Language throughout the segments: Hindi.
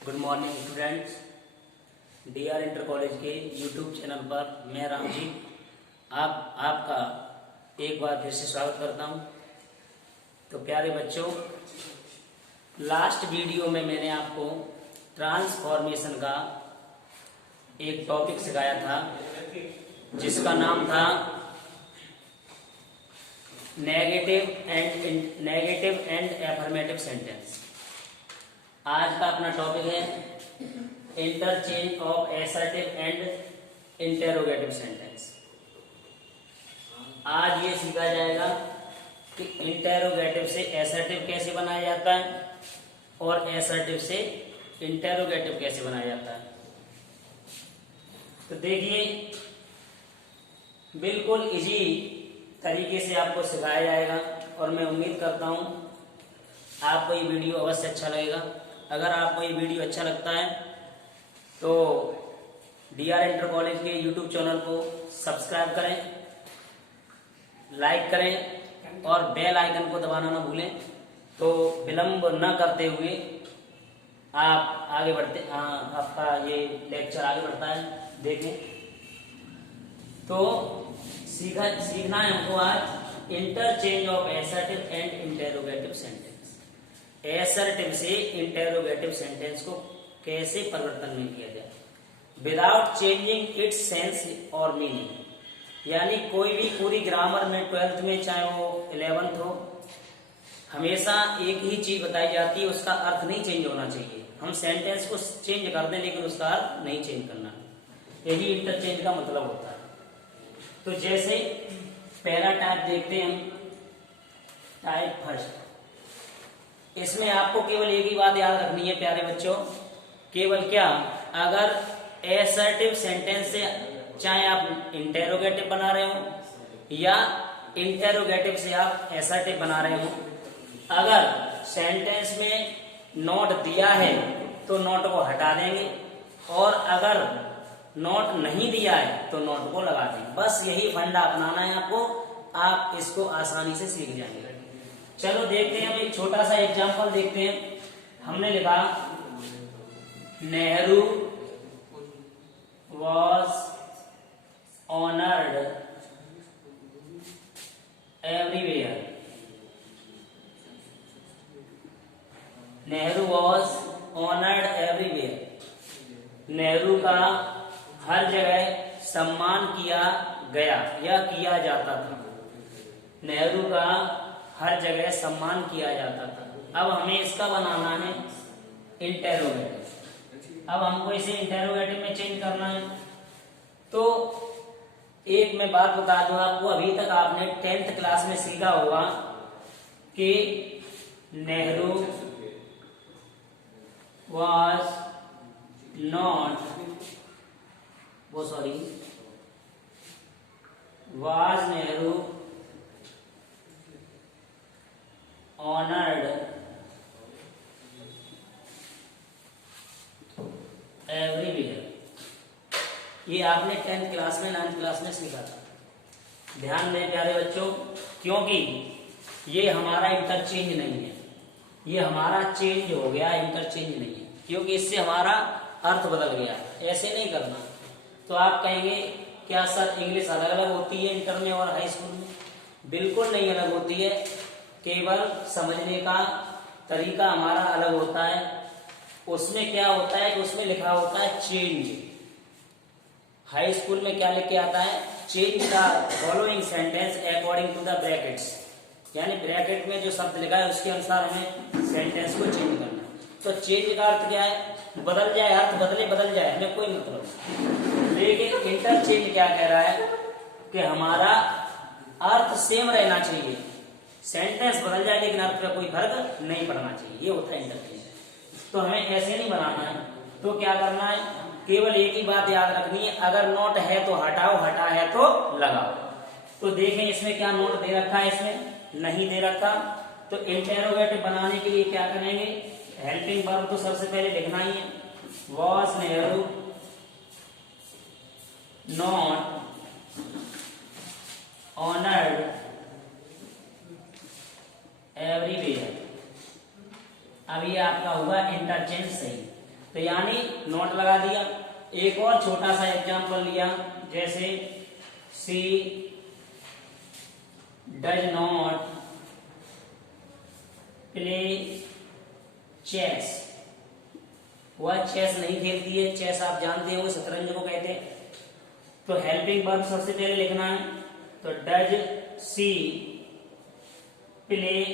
Good morning students, DR inter college के यूट्यूब चैनल पर मैं राम जी आपका एक बार फिर से स्वागत करता हूं। तो प्यारे बच्चों, लास्ट वीडियो में मैंने आपको ट्रांसफॉर्मेशन का एक टॉपिक सिखाया था जिसका नाम था नेगेटिव एंड एफर्मेटिव सेंटेंस। आज का अपना टॉपिक है interchange of assertive and interrogative sentence. आज ये सीखा जाएगा कि इंटेरोगेटिव से एसर्टिव कैसे बनाया जाता है और एसर्टिव से इंटेरोगेटिव कैसे बनाया जाता है। तो देखिए, बिल्कुल इजी तरीके से आपको सिखाया जाएगा और मैं उम्मीद करता हूं आपको ये वीडियो अवश्य अच्छा लगेगा। अगर आपको ये वीडियो अच्छा लगता है तो डीआर इंटर कॉलेज के यूट्यूब चैनल को सब्सक्राइब करें, लाइक करें और बेल आइकन को दबाना ना भूलें। तो विलंब न करते हुए आप आगे बढ़ते आपका ये लेक्चर आगे बढ़ता है। देखें, तो सीखना है हमको आज interchange of assertive and interrogative sentence. Assertive से इंटेरोगेटिव सेंटेंस को कैसे परिवर्तन में किया जाए विदाउट चेंजिंग इट्स सेंस और मीनिंग। यानी कोई भी पूरी ग्रामर में 12th में चाहे वो 11th हो, हमेशा एक ही चीज बताई जाती है, उसका अर्थ नहीं चेंज होना चाहिए। हम सेंटेंस को चेंज कर दें लेकिन उसका अर्थ नहीं चेंज करना। यही इंटरचेंज का मतलब होता है। तो जैसे पहला टाइप देखते हैं हम, टाइप फर्स्ट। इसमें आपको केवल एक ही बात याद रखनी है प्यारे बच्चों, केवल क्या, अगर एसर्टिव सेंटेंस से चाहे आप इंटेरोगेटिव बना रहे हो या इंटेरोगेटिव से आप एसर्टिव बना रहे हो, अगर सेंटेंस में नोट दिया है तो नोट को हटा देंगे और अगर नोट नहीं दिया है तो नोट को लगा देंगे। बस यही फंडा अपनाना है आपको, आप इसको आसानी से सीख जाएंगे। चलो देखते हैं, हम एक छोटा सा एग्जांपल देखते हैं। हमने लिखा Nehru was honoured everywhere. Nehru was honoured everywhere. Nehru का हर जगह सम्मान किया गया या किया जाता था। नेहरू का हर जगह सम्मान किया जाता था। अब हमें इसका बनाना है इंटेरोगेटिव। अब हमको इसे इंटेरोगेटिव में चेंज करना है। तो एक मैं बात बता दूं आपको, अभी तक आपने 10th क्लास में सीखा होगा कि Nehru was not was Nehru honored everywhere। ये आपने 10th क्लास में 9th क्लास में सीखा था। ध्यान दें प्यारे बच्चों, क्योंकि ये हमारा इंटरचेंज नहीं है, ये हमारा चेंज हो गया, इंटरचेंज नहीं है, क्योंकि इससे हमारा अर्थ बदल गया। ऐसे नहीं करना। तो आप कहेंगे क्या सर इंग्लिश अलग अलग होती है इंटर में और हाई स्कूल में? बिल्कुल नहीं अलग होती है, केवल समझने का तरीका हमारा अलग होता है। उसमें क्या होता है कि उसमें लिखा होता है चेंज। हाई स्कूल में क्या लिख के आता है, change the following sentence according to the brackets. यानी ब्रैकेट में जो शब्द लिखा है उसके अनुसार हमें सेंटेंस को चेंज करना। तो चेंज का अर्थ क्या है, बदल जाए, अर्थ बदल जाए, हमें कोई मतलब नहीं। लेकिन इंटरचेंज क्या कह रहा है कि हमारा अर्थ सेम रहना चाहिए, सेंटेंस बदल जाए लेकिन अर्थ में कोई फर्क नहीं पड़ना चाहिए। ये होता है इंटरचेंज। तो हमें ऐसे नहीं बनाना है। तो क्या करना है, केवल एक ही बात याद रखनी है, अगर नोट है तो हटाओ, हटा है तो लगाओ। तो देखें इसमें क्या नोट दे रखा है, इसमें नहीं दे रखा। तो इंटेरोगेटिव बनाने के लिए क्या करेंगे, हेल्पिंग वर्ब तो सबसे पहले लिखना ही है। Was Nehru not honoured everywhere. अब ये आपका हुआ इंटरचेंज सही। तो यानी नॉट लगा दिया। एक और छोटा सा एग्जांपल लिया, जैसे सी डज नॉट प्ले चेस, वह चेस नहीं खेलती है। चेस आप जानते हो शतरंज को कहते हैं। तो हेल्पिंग वर्ब सबसे पहले लिखना है, तो डज सी प्ले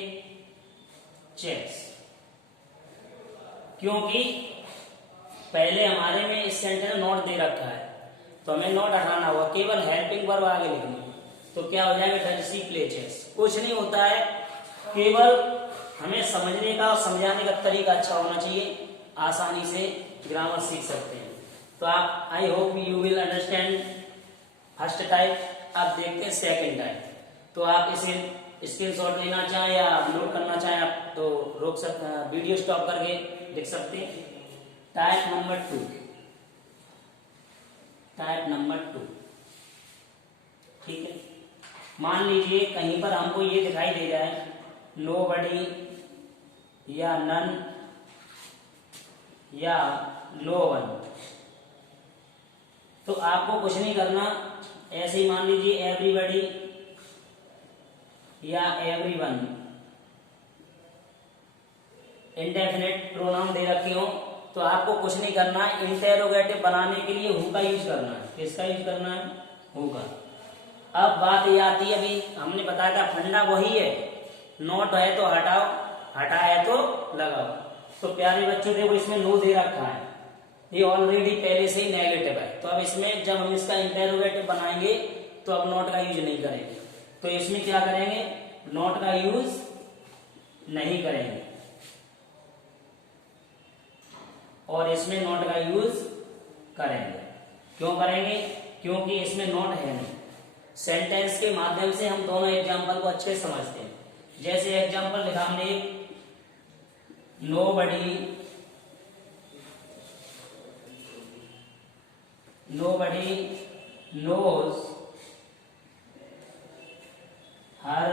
चेस, क्योंकि पहले हमारे में इस सेंटेंस में नॉट दे रखा है, तो हमें नॉट हटाना होगा, केवल हेल्पिंग वर्ब आगे लिखनी। तो क्या हो जाएगा, डज सी प्ले चेस। कुछ नहीं होता है, केवल हमें समझने का और समझाने का तरीका अच्छा होना चाहिए, आसानी से ग्रामर सीख सकते हैं। तो आप, I hope you will understand first type. आप देखते हैं सेकंड टाइप। तो आप इसे स्क्रीनशॉट लेना चाहें या नोट करना चाहें आप तो रोक सकते, वीडियो स्टॉप करके लिख सकते हैं। टाइप नंबर 2, टाइप नंबर 2, ठीक है। मान लीजिए कहीं पर हमको ये दिखाई दे जाए नोबडी या नन या नो वन, तो आपको कुछ नहीं करना, ऐसे ही मान लीजिए एवरीबडी या एवरीवन, इंडेफिनिट प्रोनाउन दे रखे हो, तो आपको कुछ नहीं करना है। इंटेरोगेटिव बनाने के लिए हु का यूज करना है। किसका यूज करना है, हु का। अब बात ये आती है, अभी हमने बताया था फंडा वही है, नॉट है तो हटाओ, हटा है तो लगाओ। तो प्यारे बच्चों देखो इसमें नो दे रखा है, ये ऑलरेडी पहले से ही नेगेटिव है। तो अब इसमें जब हम इसका इंटेरोगेटिव बनाएंगे तो अब नॉट का यूज नहीं करेंगे। तो इसमें क्या करेंगे, नॉट का यूज नहीं करेंगे, और इसमें नॉट का यूज करेंगे। क्यों करेंगे, क्योंकि इसमें नॉट है नहीं। सेंटेंस के माध्यम से हम दोनों एग्जाम्पल को अच्छे समझते हैं। जैसे एग्जाम्पल लिखा हमने, nobody knows her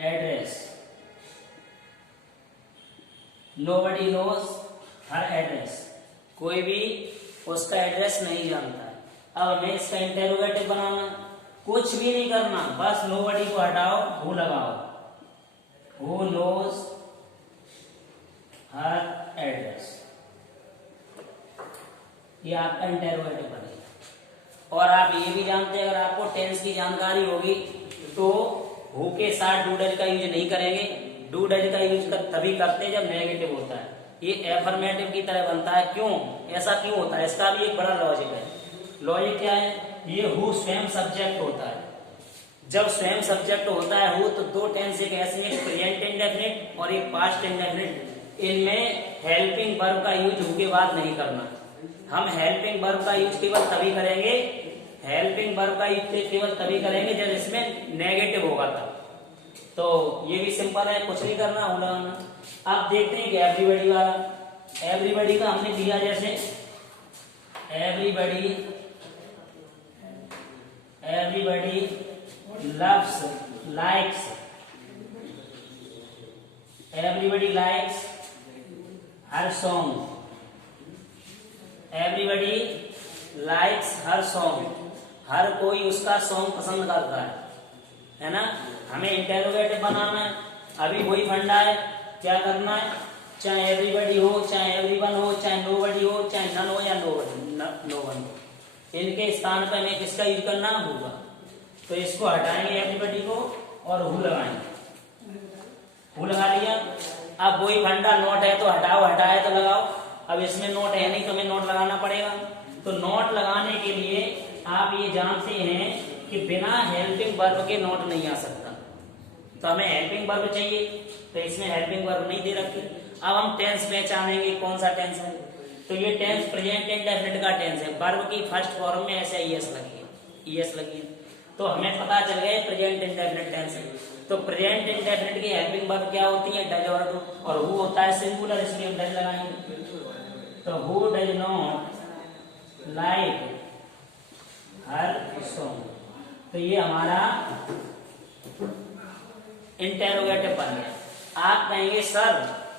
address, nobody knows her address, कोई भी उसका एड्रेस नहीं जानता है। अब हमें इसका इंटेरोगेटिव बनाना, कुछ भी नहीं करना, बस नोबडी को हटाओ, हु लगाओ, हु नोज हर एड्रेस, ये आपका इंटेरोगेटिव बनेगा। और आप ये भी जानते हैं, अगर आपको टेंस की जानकारी होगी तो हु के साथ डू डज का यूज नहीं करेंगे। डू डज का यूज तभी करते हैं जब नेगेटिव होता है, ये एफर्मेटिव की तरह बनता है। क्यों, ऐसा क्यों होता है, इसका भी एक बड़ा लॉजिक है। लॉजिक क्या है, ये हु स्वयं सब्जेक्ट होता है। जब स्वयं सब्जेक्ट होता है हु, तो दो टेंस एक ऐसे हैं, प्रेजेंट इंडेफिनिट और एक पास्ट इंडेफिनिट। इनमें हेल्पिंग वर्ब का यूज हु के बाद नहीं करना। हम हेल्पिंग वर्ब का यूज केवल तभी करेंगे, हेल्पिंग वर्ब का यूज केवल तभी करेंगे जब इसमें नेगेटिव होगा तब। तो ये भी सिंपल है, कुछ नहीं करना, हु लगाना। आप देखते हैं कि एवरीबडी वाला, एवरीबडी का हमने दिया, जैसे everybody loves likes, everybody likes her song, everybody likes her song, हर कोई उसका सॉन्ग पसंद करता है ना। हमें इंटेरोगेटिव बनाना है, अभी वही फंडा है, क्या करना है, चाहे एवरीबडी हो, चाहे एवरीवन हो, चाहे नोबडी हो, चाहे नन हो या नो वन हो, इनके स्थान पर हमें किसका यूज करना होगा। तो इसको हटाएंगे एवरीबडी को और हु लगाएंगे, हु लगा लिया। अब वही फंडा, नोट है तो हटाओ, हटाए तो लगाओ। अब इसमें नोट है नहीं तो हमें नोट लगाना पड़ेगा। तो नोट लगाने के लिए आप ये जानते हैं कि बिना हेल्पिंग वर्ब के नोट नहीं आ सकता, तो हमें हेल्पिंग वर्ब चाहिए, तो इसमें हेल्पिंग वर्ब नहीं दे रखी। अब हम टेंस पहचानेंगे कौन सा टेंस है। तो ये टेंस प्रेजेंट इंडेफिनिट का टेंस है, वर्ब की फर्स्ट फॉर्म में ऐसे ईएस लगी है, ईएस लगी है, तो हमें पता चल गया प्रेजेंट इंडेफिनिट टेंस है। तो प्रेजेंट इंडेफिनिट की हेल्पिंग वर्ब क्या होती है, डज और डू, और हु होता है सिंगुलर, इसलिए हम डज लगाएंगे। तो who does not like her song, तो ये हमारा इंटेरोगेटिव बन गया। आप कहेंगे सर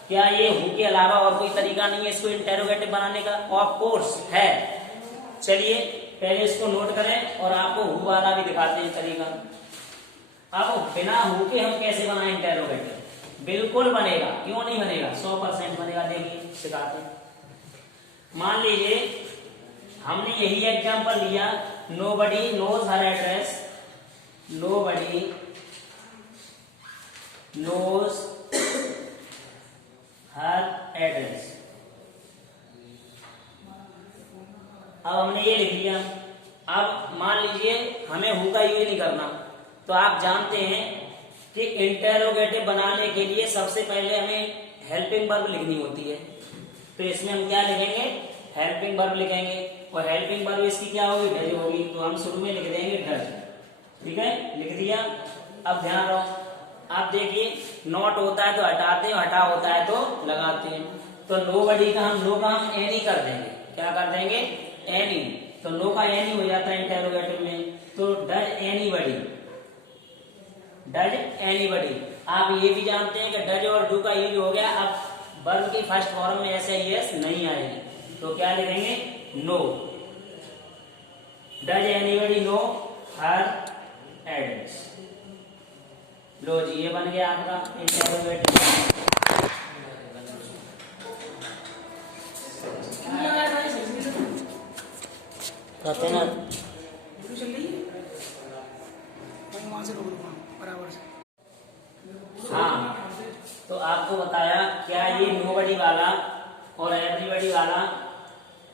क्या ये हु के अलावा और कोई तरीका नहीं है इसको इंटेरोगेटिव बनाने का? ऑफ कोर्स है। चलिए पहले इसको नोट करें और आपको हु वाला भी दिखाते हैं तरीका। अब बिना हु के हम कैसे बनाएं इंटेरोगेटिव? बिल्कुल बनेगा, क्यों नहीं बनेगा? 100% बनेगा। देखिए सिखाते हैं। मान लीजिए हमने यही एग्जांपल लिया, nobody knows her address, nobody knows her address. अब हमने ये लिख लिया। अब मान लीजिए हमें हु का यूज नहीं करना, तो आप जानते हैं कि इंटेरोगेटिव बनाने के लिए सबसे पहले हमें हेल्पिंग वर्ब लिखनी होती है। तो इसमें हम क्या लिखेंगे? हेल्पिंग वर्ब लिखेंगे, और हेल्पिंग वर्ब इसकी क्या होगी? डज होगी। तो हम शुरू में लिख देंगे डज। ठीक है, लिख दिया। अब ध्यान रखो, आप देखिए नॉट होता है तो हटाते हैं, हटा होता है तो लगाते हैं। तो नोबडी का हम नो का हम एनी कर देंगे। क्या कर देंगे? एनी। तो नो का एनी हो जाता है इंटेरोगेटिव में। तो डज एनीबडी, डज एनीबडी। आप ये भी जानते हैं कि डज और डू का यूज हो गया। अब वर्ब की फर्स्ट फॉर्म में ऐसे यस नहीं आएगी, तो क्या लिखेंगे? No. Does anybody know her address. लो जी, ये बन गया आपका इंटेरोगेटिव। कहते ना हाँ, तो आपको बताया क्या ये नोबडी वाला और एवरीबडी वाला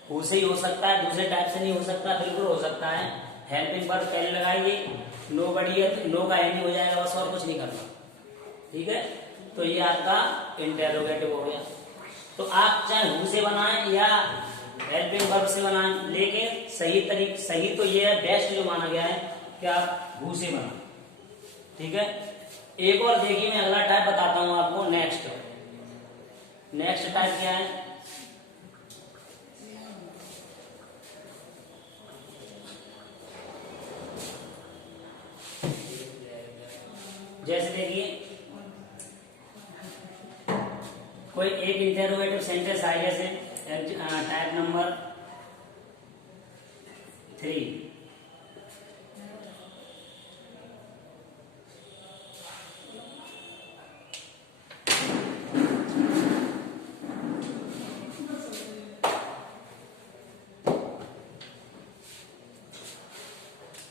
हु से ही हो सकता है, दूसरे टाइप से नहीं हो सकता? बिल्कुल हो सकता है। हेल्पिंग वर्ब पहले लगाएंगे, नोबडी है तो नो का एनी हो जाएगा, बस और कुछ नहीं करना। ठीक है, तो ये आपका इंटेरोगेटिव हो गया। तो आप चाहे हु से बनाएं या हेल्पिंग वर्ब से बनाएं, लेकिन सही तो ये है, बेस्ट जो माना गया है कि आप हु से बनाएं। ठीक है, एक और देखिए मैं अगला टाइप बताता हूं आपको। नेक्स्ट टाइप क्या है? जैसे देखिए कोई एक इंटेरोगेटिव सेंटेंस आया, जैसे टाइप नंबर 3।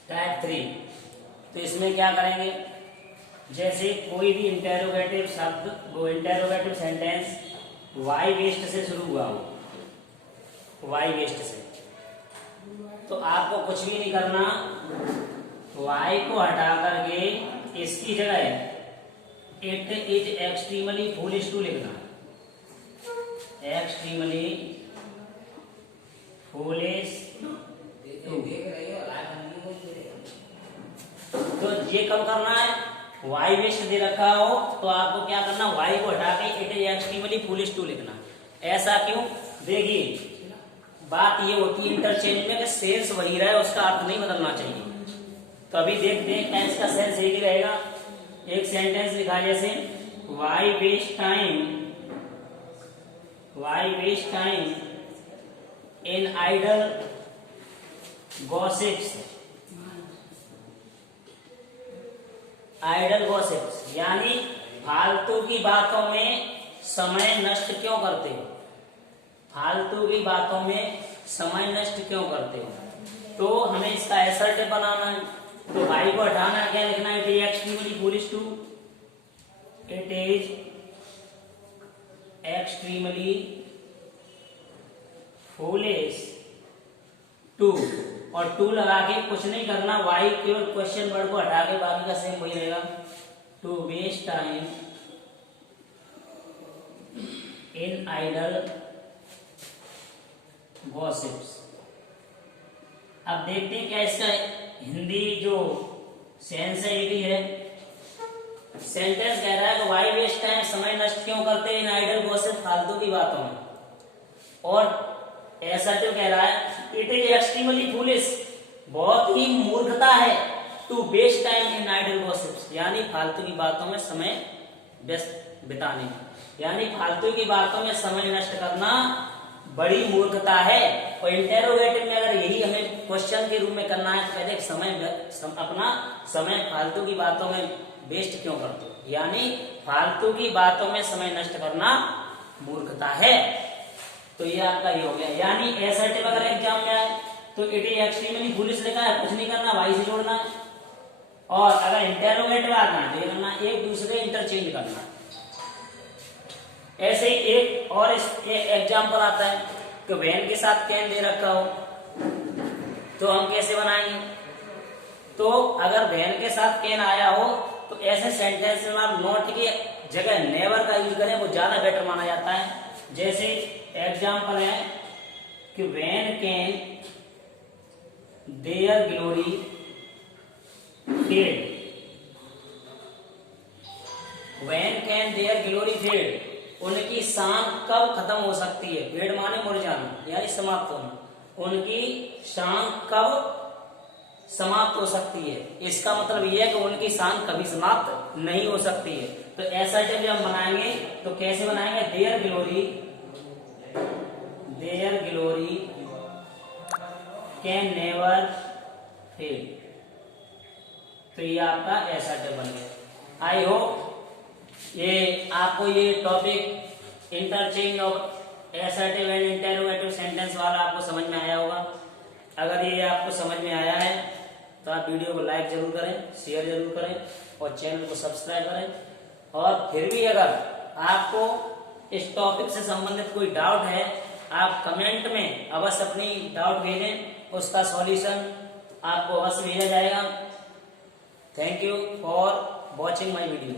टाइप 3, तो इसमें क्या करेंगे? जैसे कोई भी इंटेरोगेटिव शब्द, वो इंटेरोगेटिव सेंटेंस वाई वेस्ट से शुरू हुआ हो, वाई वेस्ट से, तो आपको कुछ भी नहीं करना, वाई को हटा करके इसकी जगह it is extremely foolish to लिखना। Extremely foolish. तो ये कब करना है? वाई वेस्ट दे रखा हो तो आपको क्या करना? वाई को हटा के it is extremely foolish to लिखना। ऐसा क्यों? देखिए बात ये होती है इंटरचेंज में कि सेंस वही रहे, उसका अर्थ नहीं बदलना चाहिए। तो अभी देखते हैं क्या इसका सेंस एक ही रहेगा। एक सेंटेंस लिखा जैसे why waste time in idle gossips. Idle gossips यानी फालतू की बातों में समय नष्ट क्यों करते हो? फालतू की बातों में समय नष्ट क्यों करते हो? तो हमें इसका एसर्टिव बनाना है। तो वाई को हटाना, क्या लिखना है? It is extremely foolish to, it is extremely foolish to, और टू लगा के कुछ नहीं करना, वाई केवल क्वेश्चन वर्ड को हटा के बाकी का सेम वही रहेगा। To waste time in idle gossips. अब देखते हैं क्या इसका हिंदी जो सेंस है ये भी है। सेंटेंस कह रहा है कि वाई वेस्ट टाइम, समय नष्ट क्यों करते हैं इन आइडल गॉसिप, फालतू की बातों में। और ऐसा जो कह रहा है इट इज एक्सट्रीमली फूलिश, बहुत ही मूर्खता है, to waste time in idle gossips, यानी फालतू की बातों में समय व्यस्त बिताने की। यानी फालतू की बातों में समय नष्ट करना बड़ी मूर्खता है। और इंटेरोगेटिव में अगर यही हमें क्वेश्चन के रूप में करना है तो कहते अपना समय फालतू की बातों में वेस्ट क्यों करते हो, यानी फालतू की बातों में समय नष्ट करना मूर्खता है। तो ये आपका ये हो गया। यानी एसर्टिव अगर एग्जाम में आए तो इट इज एक्सट्रीमली फुलिश लिखा है, कुछ नहीं करना, वाई से जोड़ना है। और अगर इंटेरोगेटिव आता है तो ये करना एक दूसरे इंटरचेंज करना। ऐसे ही एक और एग्जाम्पल आता है कि वैन के साथ कैन दे रखा हो तो हम कैसे बनाएंगे। तो अगर वैन के साथ कैन आया हो तो ऐसे सेंटेंस में आप नॉट की जगह नेवर का यूज करें, वो ज्यादा बेटर माना जाता है। जैसे एग्जाम्पल है कि when can their glory fade, when can their glory fade, उनकी शान कब खत्म हो सकती है। फेड माने मुरझाना यानी समाप्त होना, उनकी शान कब समाप्त हो सकती है। इसका मतलब यह है कि उनकी शान कभी समाप्त नहीं हो सकती है। तो ऐसा जब हम बनाएंगे तो कैसे बनाएंगे, their glory can never fade. तो ये आपका ऐसा जब बन गया। आई होप ये आपको ये topic interchange of assertive and interrogative sentence वाला आपको समझ में आया होगा। अगर ये आपको समझ में आया है तो आप वीडियो को लाइक जरूर करें, शेयर जरूर करें और चैनल को सब्सक्राइब करें। और फिर भी अगर आपको इस टॉपिक से संबंधित कोई डाउट है आप कमेंट में अवश्य अपनी डाउट भेजें, उसका सॉल्यूशन आपको अवश्य भेजा जाएगा। Thank you for watching my video.